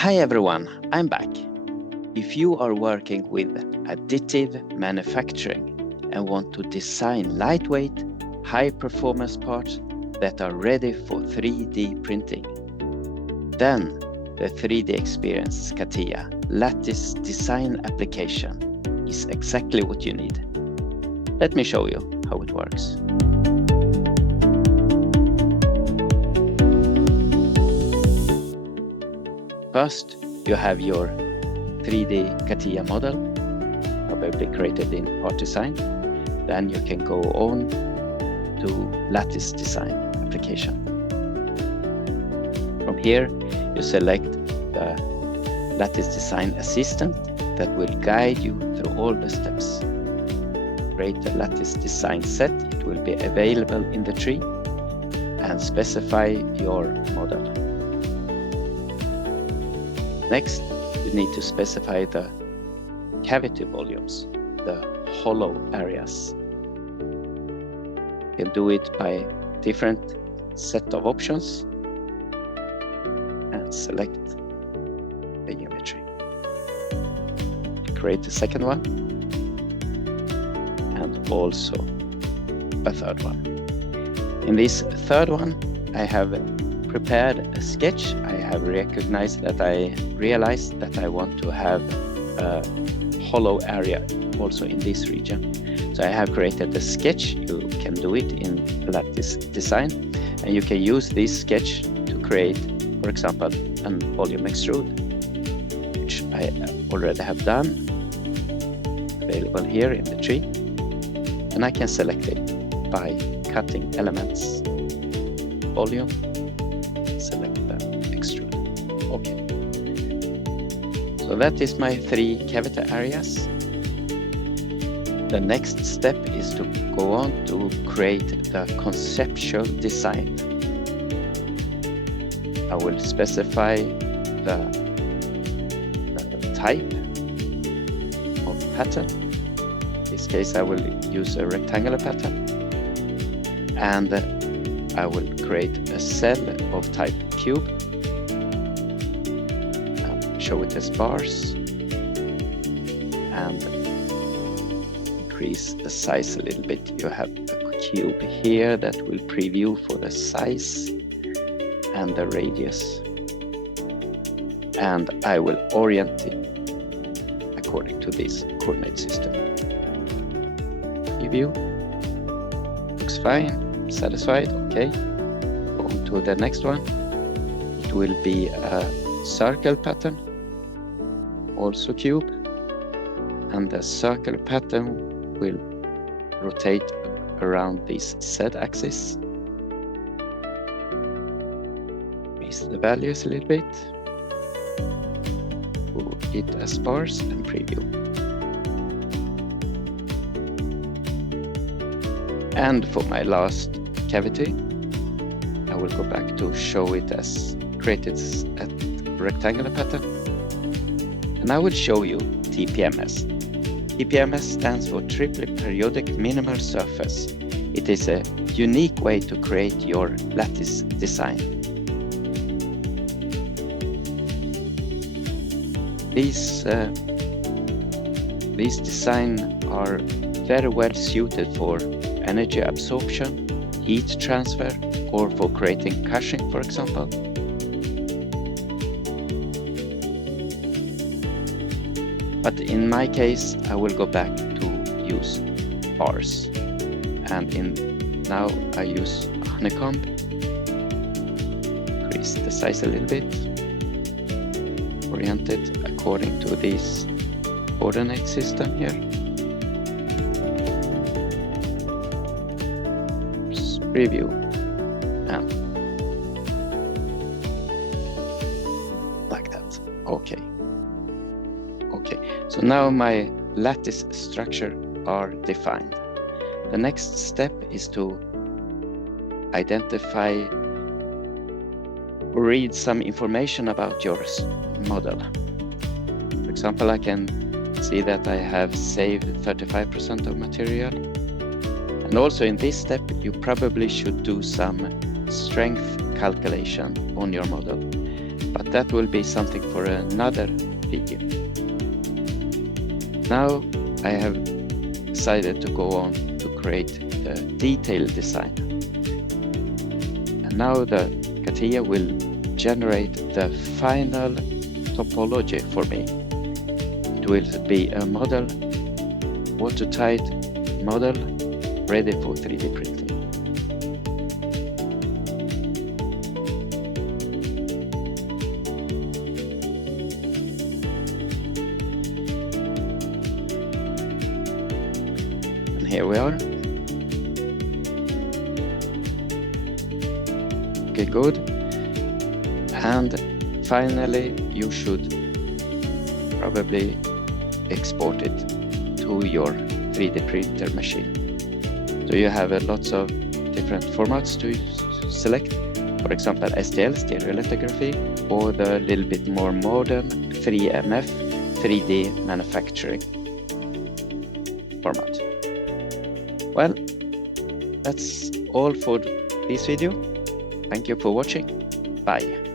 Hi everyone, I'm back. If you are working with additive manufacturing and want to design lightweight, high-performance parts that are ready for 3D printing, then the 3DEXPERIENCE CATIA Lattice Design application is exactly what you need. Let me show you how it works. First, you have your 3D CATIA model, probably created in Part Design. Then you can go on to Lattice Design application. From here, you select the Lattice Design Assistant that will guide you through all the steps. Create a Lattice Design set. It will be available in the tree, and specify your model. Next, you need to specify the cavity volumes, the hollow areas. You can do it by different set of options and select the geometry. Create a second one and also a third one. In this third one, I have prepared a sketch. I have realized that I want to have a hollow area also in this region. So I have created a sketch. You can do it in Lattice Design, and you can use this sketch to create, for example, a volume extrude, which I already have done, available here in the tree. And I can select it by cutting elements, volume, select the extrude. Okay. So that is my 3 cavity areas. The next step is to go on to create the conceptual design. I will specify the type of pattern. In this case, I will use a rectangular pattern. And I will create a cell of type cube, show it as bars, and increase the size a little bit. You have a cube here that will preview for the size and the radius, and I will orient it according to this coordinate system. Preview, looks fine, satisfied, okay. Go on to the next one. It will be a circle pattern, also cube, and the circle pattern will rotate around this Z-axis. Increase the values a little bit, put it as bars and preview. And for my last cavity, I will go back to show it as created a rectangular pattern. And I will show you TPMS. TPMS stands for Triply Periodic Minimal Surface. It is a unique way to create your lattice design. These designs are very well suited for energy absorption, heat transfer, or for creating caching, for example. But in my case, I will go back to use bars. And now I use honeycomb. Increase the size a little bit. Orient it according to this coordinate system here. Preview and like that. Okay. So now my lattice structure are defined. The next step is to identify or read some information about your model. For example, I can see that I have saved 35% of material. And also in this step, you probably should do some strength calculation on your model. but that will be something for another video. Now I have decided to go on to create the detailed design. And now the CATIA will generate the final topology for me. It will be a model, watertight model, ready for 3D printing. And here we are. Okay, good. And finally, you should probably export it to your 3D printer machine. So you have lots of different formats to select. For example, STL, stereolithography, or the little bit more modern 3MF, 3D manufacturing format. Well, that's all for this video. Thank you for watching. Bye.